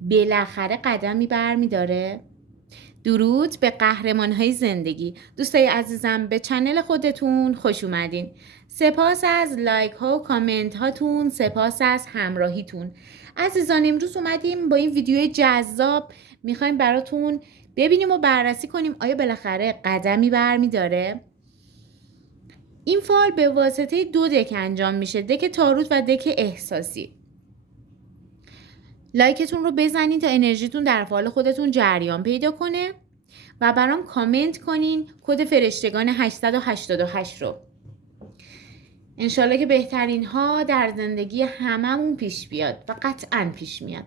بالاخره قدمی برمی‌داره؟ درود به قهرمان‌های زندگی. دوستای عزیزم، به چنل خودتون خوش اومدین. سپاس از لایک ها و کامنت هاتون، سپاس از همراهیتون. عزیزان، امروز اومدیم با این ویدیو جذاب، میخوایم براتون ببینیم و بررسی کنیم آیا بالاخره قدمی برمی‌داره؟ این فعال به واسطه 2 دک انجام میشه، دک تاروت و دک احساسی. لایکتون رو بزنین تا انرژیتون در فعال خودتون جریان پیدا کنه و برام کامنت کنین کد فرشتگان 888 رو. انشالله که بهترین ها در زندگی هممون پیش بیاد و قطعاً پیش میاد.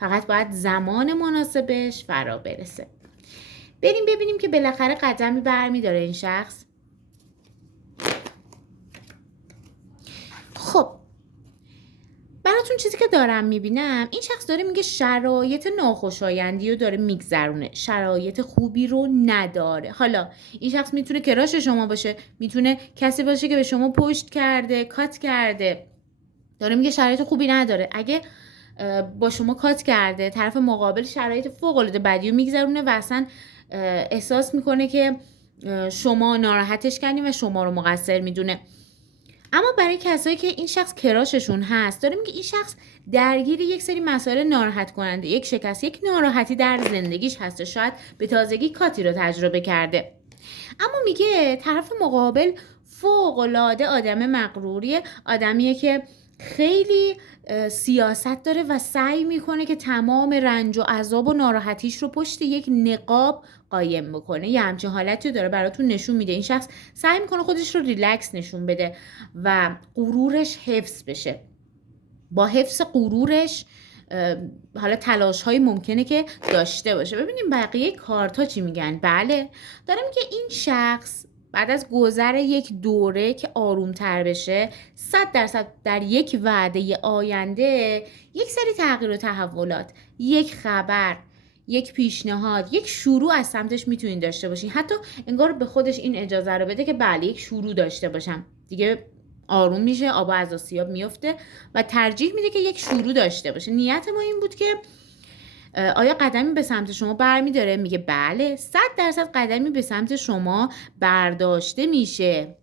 فقط باید زمان مناسبش فرا برسه. بریم ببینیم که بالاخره قدمی برمی‌داره این شخص. خب براتون چیزی که دارم میبینم، این شخص داره میگه شرایط ناخوشایندی رو داره میگذرونه، شرایط خوبی رو نداره. حالا این شخص میتونه کراش شما باشه، میتونه کسی باشه که به شما پشت کرده، کات کرده. داره میگه شرایط خوبی نداره. اگه با شما کات کرده، طرف مقابل شرایط فوق‌العاده بدی رو میگذرونه و اصلا احساس میکنه که شما ناراحتش کردین و شما رو مقصر میدونه. اما برای کسایی که این شخص کراششون هست، داره میگه این شخص درگیر یک سری مسائل ناراحت کننده، یک شکست، یک ناراحتی در زندگیش هست. شاید به تازگی کاتی رو تجربه کرده. اما میگه طرف مقابل فوق‌العاده آدم مغروریه، آدمیه که خیلی سیاست داره و سعی میکنه که تمام رنج و عذاب و ناراحتیش رو پشت یک نقاب قایم بکنه. یه همچین حالتی رو داره براتون نشون میده. این شخص سعی میکنه خودش رو ریلکس نشون بده و غرورش حفظ بشه. با حفظ غرورش حالا تلاش های ممکنه که داشته باشه. ببینیم بقیه کارتا چی میگن. بله، داره میگه این شخص بعد از گذر یک دوره که آروم تر بشه، 100% در یک وعده آینده یک سری تغییر و تحولات، یک خبر، یک پیشنهاد، یک شروع از سمتش میتونین داشته باشین. حتی انگار به خودش این اجازه رو بده که بله یک شروع داشته باشم. دیگه آروم میشه، آب از آسیاب میفته و ترجیح میده که یک شروع داشته باشه. نیت ما این بود که آیا قدمی به سمت شما برمیداره؟ میگه بله، 100% قدمی به سمت شما برداشته میشه.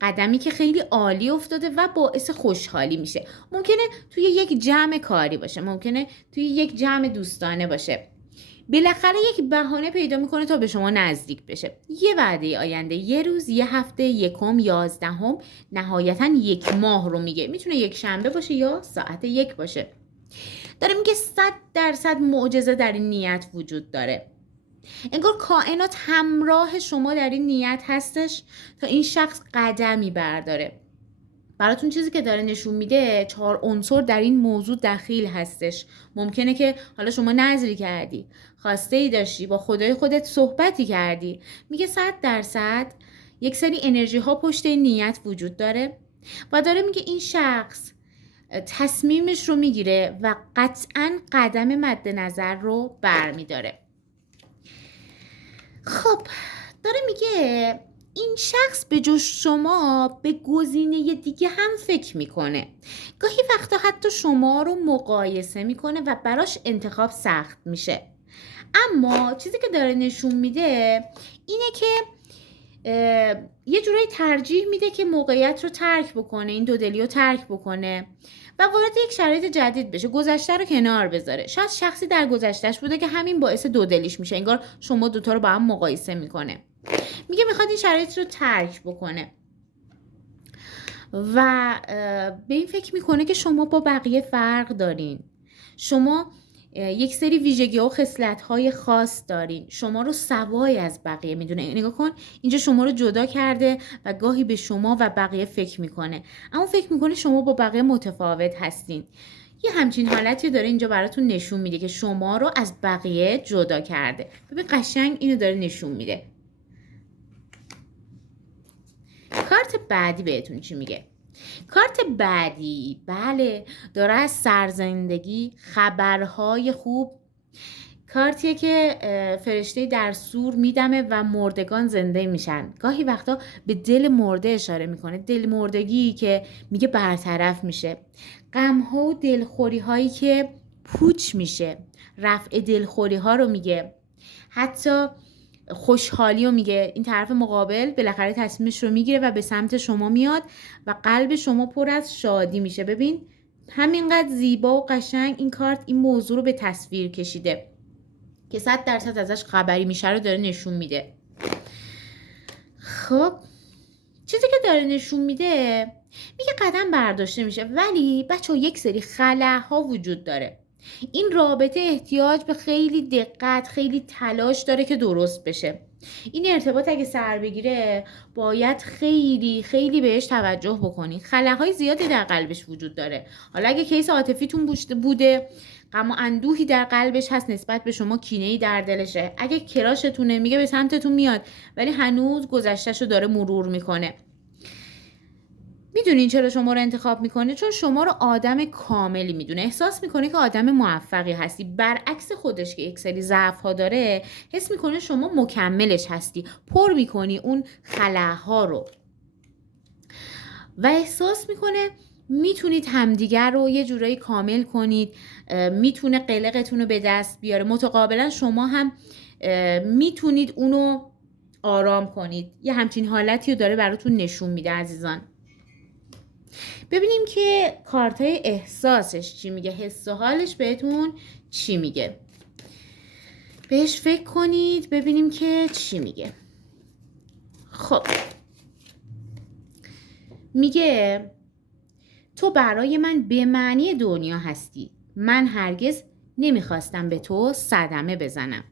قدمی که خیلی عالی افتاده و باعث خوشحالی میشه. ممکنه توی یک جمع کاری باشه، ممکنه توی یک جمع دوستانه باشه. بالاخره یک بهانه پیدا میکنه تا به شما نزدیک بشه. یه وعده آینده، یه روز، یه هفته، 1، 11، نهایتا 1 ماه رو میگه. میتونه یک شنبه باشه یا ساعت 1 باشه. داره میگه 100% معجزه در این نیت وجود داره. انگار کائنات همراه شما در این نیت هستش تا این شخص قدمی برداره. براتون چیزی که داره نشون میده 4 عنصر در این موضوع دخیل هستش. ممکنه که حالا شما نظری کردی، خواسته ای داشتی، با خدای خودت صحبتی کردی. میگه 100% یک سری انرژی ها پشت این نیت وجود داره و داره میگه این شخص تصمیمش رو میگیره و قطعاً قدم مد نظر رو برمیداره. خب داره میگه این شخص به جز شما به گزینه دیگه هم فکر میکنه. گاهی وقتا حتی شما رو مقایسه میکنه و براش انتخاب سخت میشه. اما چیزی که داره نشون میده اینه که یه جورایی ترجیح میده که موقعیت رو ترک بکنه، این دودلی رو ترک بکنه و وارد یک شرایط جدید بشه، گذشته رو کنار بذاره. شاید شخصی در گذشتهش بوده که همین باعث دودلیش میشه. انگار شما دوتا رو با هم مقایسه میکنه. میگه میخواد این شرایط رو ترک بکنه و به این فکر میکنه که شما با بقیه فرق دارین. شما یک سری ویژگی و خصلت‌های خاص دارین. شما رو سوای از بقیه میدونه. نگاه کن، اینجا شما رو جدا کرده و گاهی به شما و بقیه فکر میکنه، اما فکر میکنه شما با بقیه متفاوت هستین. یه همچین حالتی داره اینجا براتون نشون میده که شما رو از بقیه جدا کرده. ببین قشنگ اینو داره نشون میده. کارت بعدی بهتون چی میگه؟ کارت بعدی بله داره از سرزندگی، خبرهای خوب. کارتیه که فرشته در سور میدمه و مردگان زنده میشن. گاهی وقتا به دل مرده اشاره میکنه، دل مردگی که میگه برطرف میشه. غمها و دلخوری هایی که پوچ میشه، رفع دلخوری ها رو میگه، حتی خوشحالی رو میگه. این طرف مقابل بالاخره تصمیمش رو میگیره و به سمت شما میاد و قلب شما پر از شادی میشه. ببین همینقدر زیبا و قشنگ این کارت این موضوع رو به تصویر کشیده که 100% ازش خبری میشه رو داره نشون میده. خب چیزی که داره نشون میده میگه قدم برداشته میشه، ولی بچه ها یک سری خلاها وجود داره. این رابطه احتیاج به خیلی دقت، خیلی تلاش داره که درست بشه. این ارتباط اگه سر بگیره باید خیلی خیلی بهش توجه بکنید. خلاهای زیادی در قلبش وجود داره. حالا اگه کیس عاطفیتون بوده، غم و اندوهی در قلبش هست نسبت به شما، کینه‌ای در دلشه. اگه کراشتونه میگه به سمتتون میاد ولی هنوز گذشتهشو داره مرور میکنه. میدونین چرا شما رو انتخاب میکنه؟ چون شما رو آدم کاملی میدونه، احساس میکنه که آدم موفقی هستی. برعکس خودش که یک سری ضعف ها داره، حس میکنه شما مکملش هستی، پر میکنی اون خلاها رو و احساس میکنه میتونید همدیگر رو یه جورایی کامل کنید، میتونه قلقتون رو به دست بیاره. متقابلا شما هم میتونید اونو آرام کنید. یه همچین حالتی رو داره براتون نشون میده عزیزان. ببینیم که کارتای احساسش چی میگه، حس و حالش بهتون چی میگه. بهش فکر کنید ببینیم که چی میگه. خب میگه تو برای من به معنی دنیا هستی. من هرگز نمیخواستم به تو صدمه بزنم.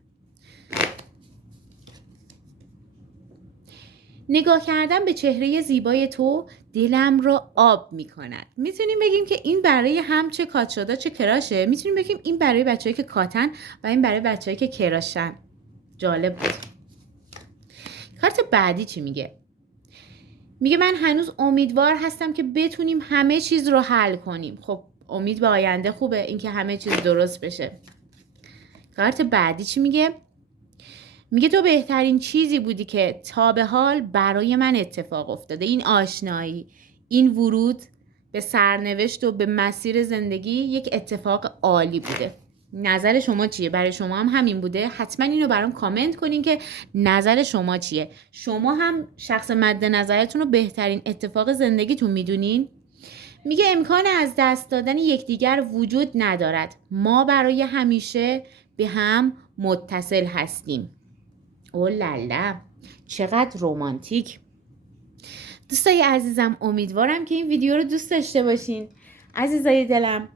نگاه کردن به چهره زیبای تو دلم رو آب میکند. میتونیم بگیم که این برای هم چه کات شده چه کراشه. میتونیم بگیم این برای بچه‌ای که کاتن و این برای بچه‌ای که کراشن. جالب بود. کارت بعدی چی میگه؟ میگه من هنوز امیدوار هستم که بتونیم همه چیز رو حل کنیم. خب امید به آینده خوبه، اینکه همه چیز درست بشه. کارت بعدی چی میگه؟ میگه تو بهترین چیزی بودی که تا به حال برای من اتفاق افتاده. این آشنایی، این ورود به سرنوشت و به مسیر زندگی یک اتفاق عالی بوده. نظر شما چیه؟ برای شما هم همین بوده؟ حتما اینو برام کامنت کنین که نظر شما چیه. شما هم شخص مد نظرتون رو بهترین اتفاق زندگیتون میدونین؟ میگه امکان از دست دادن یکدیگر وجود ندارد. ما برای همیشه به هم متصل هستیم. اولالا چقدر رمانتیک. دوستای عزیزم امیدوارم که این ویدیو رو دوست داشته باشین. عزیزای دلم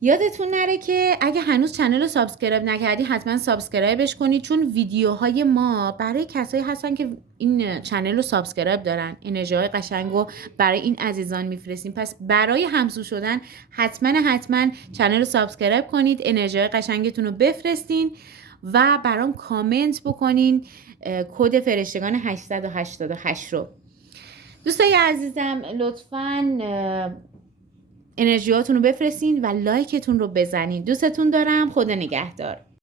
یادتون نره که اگه هنوز چنل رو سابسکرایب نکردی حتما سابسکرایبش کنید، چون ویدیوهای ما برای کسایی هستن که این چنل رو سابسکرایب دارن. انرژی‌های قشنگ رو برای این عزیزان میفرستیم. پس برای همسو شدن حتما چنل رو سابسکرایب کنید، انرژی‌های قشنگتون رو بفرستین و برام کامنت بکنین کد فرشتگان 888 رو. دوستای عزیزم لطفاً انرژیاتون رو بفرستین و لایکتون رو بزنین. دوستتون دارم. خدا نگهدار.